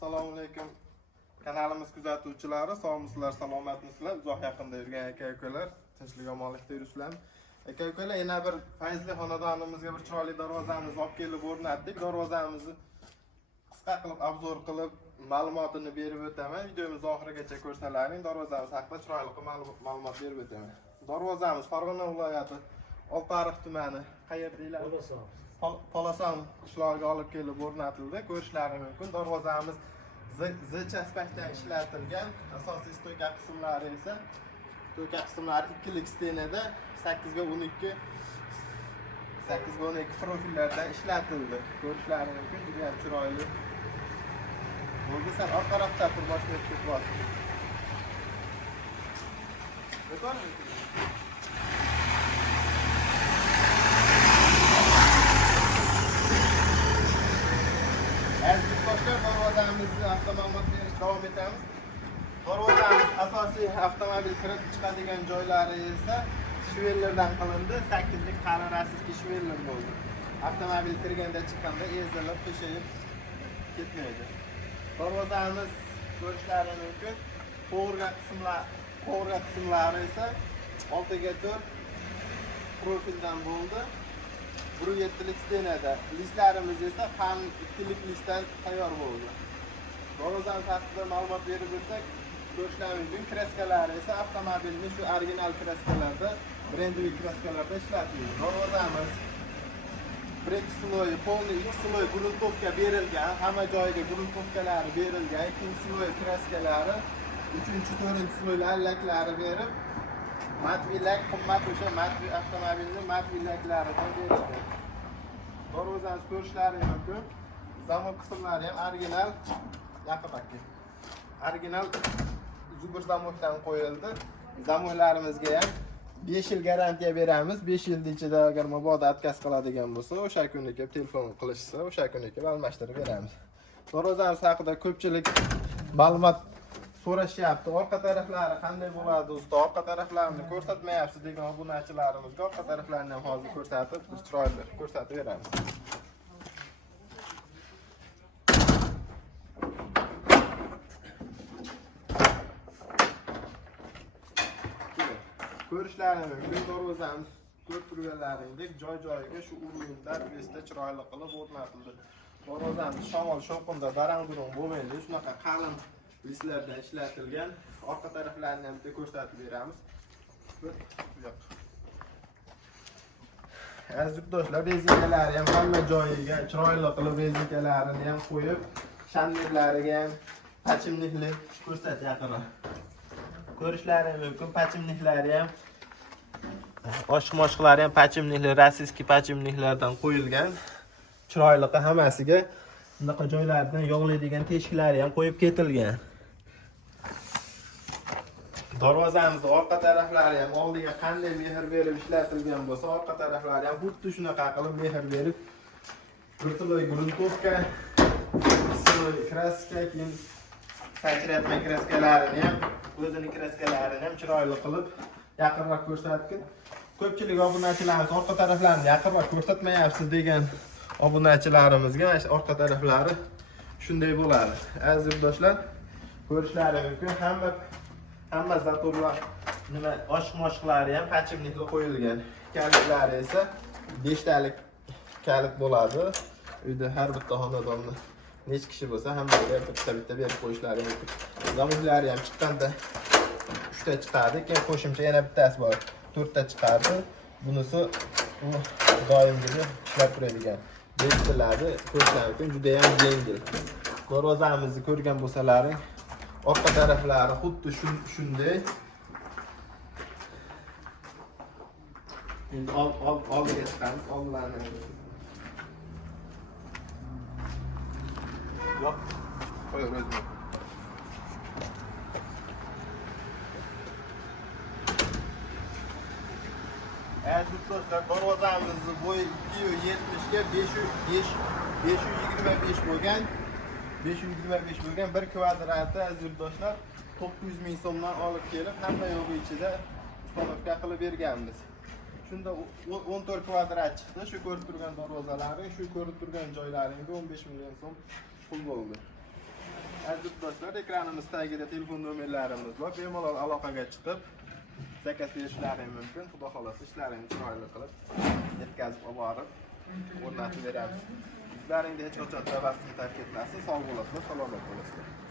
Assalomu alaykum. Kanalimiz kuzatuvchilari, sog'misizlar, salomatmisizlar? Uzoq yaqinda yurgan aka-ukalar, tinchlik omonlikda yuribsizlar. Aka-ukalar, yana bir fayzli xonadonimizga bir chiroyli darvozamizni olib kelib o'rnatdik. Darvozamizni qisqa qilib obzor qilib, ma'lumotini berib o'taman. Videomiz oxirigacha ko'rsalaring, darvozamiz haqida chiroyli ma'lumot berib o'taman. Darvozamiz Farg'ona viloyati Oltiariq tumani, qayerda deyiladi? Polason qishlog'iga olib kelib o'rnatildi. Ko'rishlaringiz mumkin. Darvozamiz zich aspektdan ishlatilgan. Asosiy stoyka qismlari esa ikkilik stenada 8x12 profillardan ishlatildi. Ko'rishlaringiz mumkin. Juda ham chiroyli. Bo'ldi, sen orqa tarafda tur boshlayib ketyapsiz. Darvozamizni avtomat berish davom etamiz. Darvozamiz asosiy avtomobil kirib chiqadigan joylari esa shvellerdan qilindi. 8lik qari rasiski shveller bo'ldi. Avtomobil kirganda chiqqanda ezilib, qiyshayib ketmaydi. Darvozamiz ko'rishlaringiz mumkin. Qo'rg'a qismlari esa 6x4 profildan bo'ldi. 1.7lik stenada. Listlarimiz esa ham 2lik listdan tayyor bo'ldi. Darvozamiz haqida ma'lumot berib o'tsak, ko'rishlaringiz mumkin. Kraskalari esa avtomobilning shu original kraskalarda, brendli kraskalarda ishlatilgan. Darvozamiz birinchi sloyi, polniy ilk sloy gruntovka berilgan, hamma joyiga gruntovkalari berilgan, ikkinchi sloy kraskalari, uchinchi, to'rtinchi sloy allaklari berib, matviylar qimmat o'sha matviy avtomobilning matviylaridan berilgan. Darvozamiz ko'rishlaringiz mumkin. Zamok qismlari ham original, yaqinaki. Original zubr zamokdan qo'yildi. Zamoklarimizga ham 5 yil garantiya beramiz. 5 yil ichida agar mabodo отказ qiladigan bo'lsa, o'sha kuni kelib telefon qilishsa, o'sha kuni kelib almashtirib beramiz. Darvozamiz haqida ko'pchilik ma'lumot so'rashyapti. Orqa taraflari qanday bo'ladi usta? Orqa taraflarini ko'rsatmayapsiz degan obunachilarimizga orqa taraflarini ham hozir ko'rsatib, chiroyli ko'rsatib beramiz. Ko'rishlaringiz mumkin. Darvozamiz ko'rib turganlaringdek joy-joyiga shu urinlar vesta chiroyli qilib o'rnatildi. Darvozamiz shamol shovqinda darang-durang bo'lmaydi. Shunaqa qalin listlardan ishlatilgan. Orqa taraflarini ham bitta ko'rsatib beramiz. Aziz yurtdoshlar, bezinkalari ham hamma joyiga chiroyli qilib bezinkalarini ham qo'yib, shandirlariga ham pachimlikli ko'rsat yaqinroq. Ko'rishlaringiz mumkin. Pachimliklari ham oshq-moshqlari ham pachimlikli, rossiyskiy pachimliklardan qo'yilgan. Chiroyli hammasiga bunaqa joylardan yog'laydigan teshiklari ham qo'yib ketilgan. Darvozamiz orqa taraflari ham oldiga qanday mehr berib ishlatilgan bo'lsa, orqa taraflari ham xuddi shunaqa qilib mehr berib, bir sloy gruntovka, sloy kraska, keyin sachratma kraskalarini ham, o'zining kraskalarini ham chiroyli qilib yaqinroq ko'rsatgan. Ko'pchilik obunachilarimiz orqa taraflarini yaqinroq ko'rsatmayapsiz degan obunachilarimizga orqa taraflari shunday bo'ladi. Aziz yurtdoshlar, ko'rishlaringiz mumkin. Hamma zatorlar nima oshq-moshqlari ham pachimlikli qo'yilgan. Kalitlari esa 5 talik kalit bo'ladi. Uyda har bitta xonadonda necha kishi bo'lsa, hammaga bitta berib qo'yishlari mumkin. Zamoklari ham chiqqanda 3 ta chiqadi, keyin qo'shimcha yana bittasi bor. 4 ta chiqadi. Bunisi doimgidek ishlab turadigan. Betiladi, ko'rsam uchun juda ham yengil. Darvozamizni ko'rgan bo'lsalaring, orqa taraflari xuddi shunday. Endi oldiga chiqamiz, oldlarni. Yo'q, qo'yaveramiz. Aziz do'stlar, darvozamizni bo'yi 270 ga 525 bo'lgan. 525 bo'lgan 1 kvadrati aziz yurtdoshlar 900 ming so'mdan olib kelib, hamma yo'g'i ichida ustanovka qilib berganmiz. Shunda 14 kvadrat chiqdi. Shu ko'rib turgan darvozalari, shu ko'rib turgan joylaringga 15 million so'm pul bo'ldi. Aziz do'stlar, ekranimiz tagida telefon nomerlarimiz bor. Bemalol aloqaga chiqib zakaz berishlaring mumkin. Xudo xolasa ishlaringni chiroyli qilib yetkazib olib borib o'rnatib beramiz. Sizlaringda hech qachon tavsiya ketmasin. Sog' bo'lasizlar, salomat bo'lasizlar.